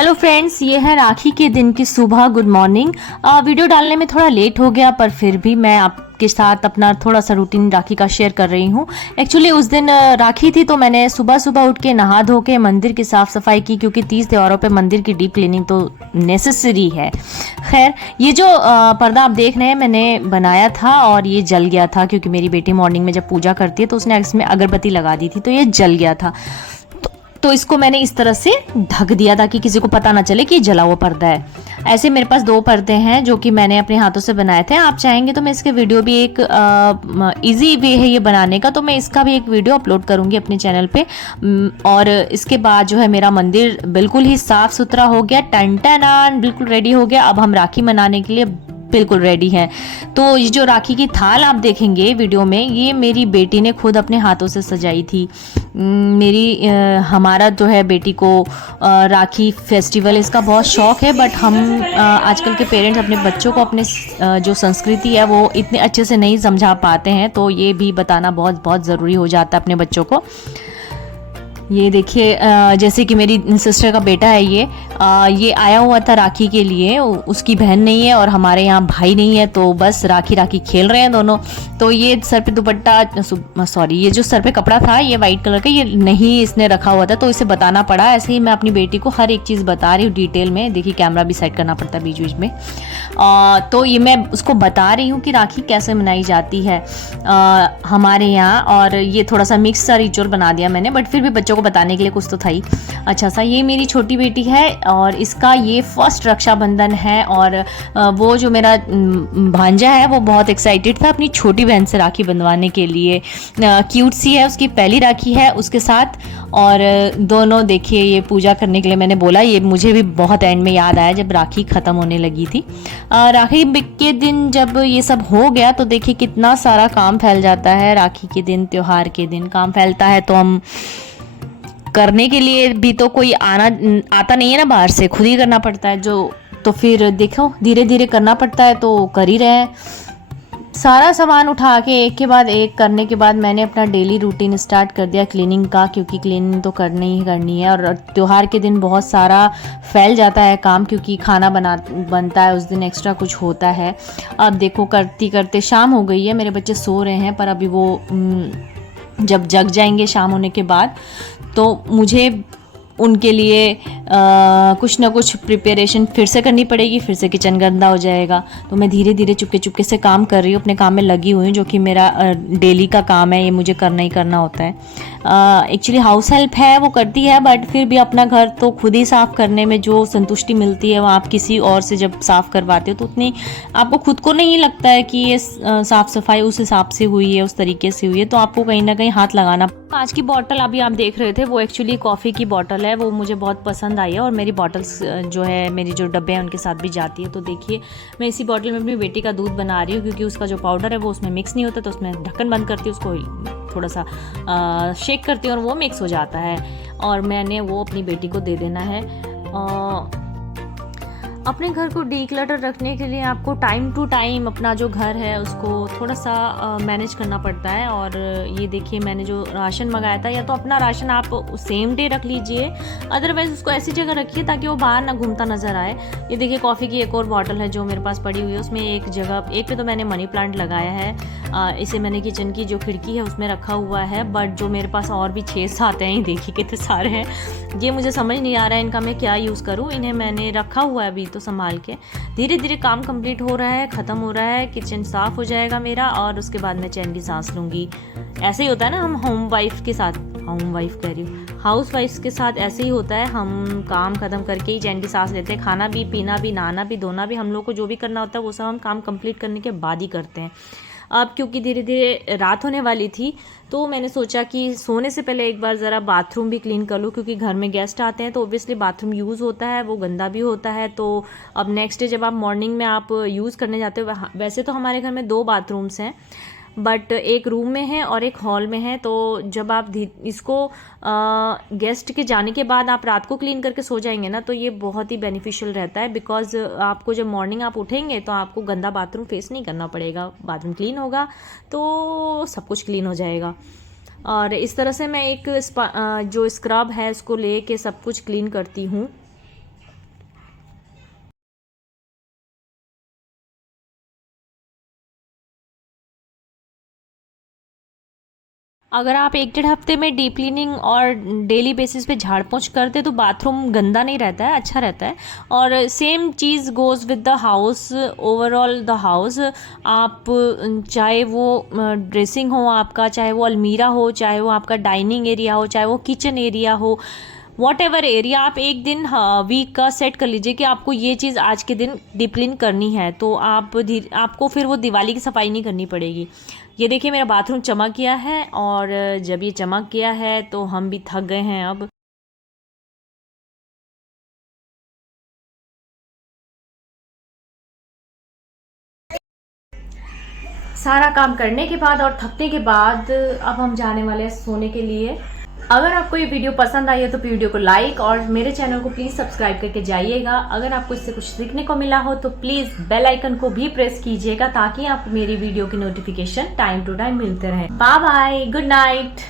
Hello friends, ये है राखी के दिन की सुबह। Good morning. वीडियो डालने में थोड़ा लेट हो गया, पर फिर भी मैं आपके साथ अपना थोड़ा सा रूटीन राखी का शेयर कर रही हूँ। एक्चुअली उस दिन राखी थी, तो मैंने सुबह सुबह उठ के नहा धो के मंदिर की साफ़ सफाई की, क्योंकि 30 त्योहारों पे मंदिर की डीप क्लीनिंग तो नेसेसरी है। खैर, ये जो पर्दा आप देख रहे हैं मैंने बनाया था और ये जल गया था, क्योंकि मेरी बेटी मॉर्निंग में जब पूजा करती है तो उसने इसमें अगरबत्ती लगा दी थी, तो ये जल गया था। तो इसको मैंने इस तरह से ढक दिया ताकि किसी को पता ना चले कि जला हुआ पर्दा है। ऐसे मेरे पास 2 पर्दे हैं जो कि मैंने अपने हाथों से बनाए थे। आप चाहेंगे तो मैं इसके वीडियो भी एक इजी वे है ये बनाने का, तो मैं इसका भी एक वीडियो अपलोड करूंगी अपने चैनल पे। और इसके बाद जो है मेरा मंदिर बिल्कुल ही साफ सुथरा हो गया, टन टन बिल्कुल रेडी हो गया। अब हम राखी मनाने के लिए बिल्कुल रेडी हैं। तो ये जो राखी की थाल आप देखेंगे वीडियो में, ये मेरी बेटी ने खुद अपने हाथों से सजाई थी। हमारा जो है बेटी को राखी फेस्टिवल इसका बहुत शौक है, बट हम आजकल के पेरेंट्स अपने बच्चों को अपने जो संस्कृति है वो इतने अच्छे से नहीं समझा पाते हैं, तो ये भी बताना बहुत बहुत ज़रूरी हो जाता है अपने बच्चों को। ये देखिए, जैसे कि मेरी सिस्टर का बेटा है, ये आया हुआ था राखी के लिए। उसकी बहन नहीं है और हमारे यहाँ भाई नहीं है, तो बस राखी राखी खेल रहे हैं दोनों। तो ये सर पे दुपट्टा, सॉरी, ये जो सर पे कपड़ा था ये वाइट कलर का, ये नहीं इसने रखा हुआ था, तो इसे बताना पड़ा। ऐसे ही मैं अपनी बेटी को हर एक चीज़ बता रही हूँ डिटेल में। देखिए, कैमरा भी सेट करना पड़ता है बीच बीच में। तो ये मैं उसको बता रही हूँ कि राखी कैसे मनाई जाती है हमारे यहाँ। और ये थोड़ा सा मिक्स सा रिचुअल बना दिया मैंने, बट फिर भी बच्चों को बताने के लिए कुछ तो था ही। अच्छा सा, ये मेरी छोटी बेटी है और इसका ये फर्स्ट रक्षाबंधन है। और वो जो मेरा भांजा है वो बहुत एक्साइटेड था अपनी छोटी बहन से राखी बंधवाने के लिए। क्यूट सी है, उसकी पहली राखी है उसके साथ। और दोनों देखिए, ये पूजा करने के लिए मैंने बोला, ये मुझे भी बहुत एंड में याद आया जब राखी ख़त्म होने लगी थी। राखी के दिन जब ये सब हो गया तो देखिए कितना सारा काम फैल जाता है। राखी के दिन, त्योहार के दिन काम फैलता है, तो हम करने के लिए भी तो कोई आता नहीं है ना बाहर से, खुद ही करना पड़ता है जो। तो फिर देखो, धीरे धीरे करना पड़ता है, तो कर ही रहे हैं। सारा सामान उठा के एक के बाद एक करने के बाद मैंने अपना डेली रूटीन स्टार्ट कर दिया क्लीनिंग का, क्योंकि क्लीनिंग तो करनी ही करनी है। और त्योहार के दिन बहुत सारा फैल जाता है काम, क्योंकि खाना बनता है उस दिन, एक्स्ट्रा कुछ होता है। अब देखो, करते करते शाम हो गई है, मेरे बच्चे सो रहे हैं, पर अभी वो जब जग जाएंगे शाम होने के बाद, तो मुझे उनके लिए कुछ ना कुछ प्रिपरेशन फिर से करनी पड़ेगी, फिर से किचन गंदा हो जाएगा। तो मैं धीरे धीरे चुपके चुपके से काम कर रही हूँ, अपने काम में लगी हुई हूँ, जो कि मेरा डेली का काम है, ये मुझे करना ही करना होता है। एक्चुअली हाउस हेल्प है, वो करती है, बट फिर भी अपना घर तो खुद ही साफ़ करने में जो संतुष्टि मिलती है वो आप किसी और से जब साफ़ करवाते हो तो उतनी आपको खुद को नहीं लगता है कि ये साफ़ सफाई उस हिसाब से हुई है, उस तरीके से हुई है, तो आपको कहीं ना कहीं हाथ लगाना। आज की बॉटल अभी आप देख रहे थे, वो एक्चुअली कॉफ़ी की बॉटल है, वो मुझे बहुत पसंद आई है। और मेरी बॉटल्स जो है, मेरी जो डब्बे हैं उनके साथ भी जाती है। तो देखिए, मैं इसी बॉटल में अपनी बेटी का दूध बना रही हूँ, क्योंकि उसका जो पाउडर है वो उसमें मिक्स नहीं होता, तो उसमें ढक्कन बंद करती हूँ, उसको थोड़ा सा शेक करती हूँ और वो मिक्स हो जाता है। और मैंने वो अपनी बेटी को दे देना है। अपने घर को डीक्लटर रखने के लिए आपको टाइम टू टाइम अपना जो घर है उसको थोड़ा सा मैनेज करना पड़ता है। और ये देखिए, मैंने जो राशन मंगाया था, या तो अपना राशन आप सेम डे रख लीजिए, अदरवाइज़ उसको ऐसी जगह रखिए ताकि वो बाहर ना घूमता नज़र आए। ये देखिए, कॉफ़ी की एक और बॉटल है जो मेरे पास पड़ी हुई है, उसमें एक पे तो मैंने मनी प्लांट लगाया है। इसे मैंने किचन की जो खिड़की है उसमें रखा हुआ है, बट जो मेरे पास और भी 6-7 हैं, देखिए कितने सारे हैं, ये मुझे समझ नहीं आ रहा है इनका मैं क्या यूज़ करूँ। इन्हें मैंने रखा हुआ है अभी तो संभाल के। धीरे धीरे काम कंप्लीट हो रहा है, ख़त्म हो रहा है, किचन साफ़ हो जाएगा मेरा, और उसके बाद मैं चैन की सांस लूँगी। ऐसे ही होता है ना, हम हाउस वाइफ के साथ ऐसे ही होता है। हम काम ख़त्म करके ही चैन की सांस लेते हैं। खाना भी, पीना भी, नहाना भी, धोना भी, हम लोग को जो भी करना होता है वो सब हम काम कंप्लीट करने के बाद ही करते हैं। अब क्योंकि धीरे धीरे रात होने वाली थी, तो मैंने सोचा कि सोने से पहले एक बार ज़रा बाथरूम भी क्लीन कर लूँ, क्योंकि घर में गेस्ट आते हैं तो ऑब्वियसली बाथरूम यूज़ होता है, वो गंदा भी होता है। तो अब नेक्स्ट डे जब आप मॉर्निंग में आप यूज़ करने जाते हो, वैसे तो हमारे घर में 2 बाथरूम्स हैं, बट एक रूम में है और एक हॉल में है। तो जब आप इसको गेस्ट के जाने के बाद आप रात को क्लीन करके सो जाएंगे ना, तो ये बहुत ही बेनिफिशियल रहता है, बिकॉज आपको जब मॉर्निंग आप उठेंगे तो आपको गंदा बाथरूम फेस नहीं करना पड़ेगा। बाथरूम क्लीन होगा तो सब कुछ क्लीन हो जाएगा। और इस तरह से मैं एक जो स्क्रब है उसको ले के सब कुछ क्लीन करती हूँ। अगर आप 1 डेढ़ हफ्ते में डीप क्लीनिंग और डेली बेसिस पे झाड़ पोंछ करते तो बाथरूम गंदा नहीं रहता है, अच्छा रहता है। और same cheese goes with the house, overall the house. आप चाहे वो ड्रेसिंग हो आपका, चाहे वो अलमीरा हो, चाहे वो आपका डाइनिंग एरिया हो, चाहे वो किचन एरिया हो, वॉट एवर एरिया, आप एक दिन वीक का सेट कर लीजिए कि आपको ये चीज़ आज के दिन डीप क्लीन करनी है। तो आपको फिर वो दिवाली की सफाई नहीं करनी पड़ेगी। ये देखिए मेरा बाथरूम चमक गया है, और जब ये चमक गया है तो हम भी थक गए हैं अब। सारा काम करने के बाद और थकने के बाद अब हम जाने वाले हैं सोने के लिए। अगर आपको ये वीडियो पसंद आई है तो वीडियो को लाइक और मेरे चैनल को प्लीज़ सब्सक्राइब करके जाइएगा। अगर आपको इससे कुछ सीखने को मिला हो तो प्लीज़ बेल आइकन को भी प्रेस कीजिएगा, ताकि आपको मेरी वीडियो की नोटिफिकेशन टाइम टू टाइम मिलते रहे। Bye bye, good night.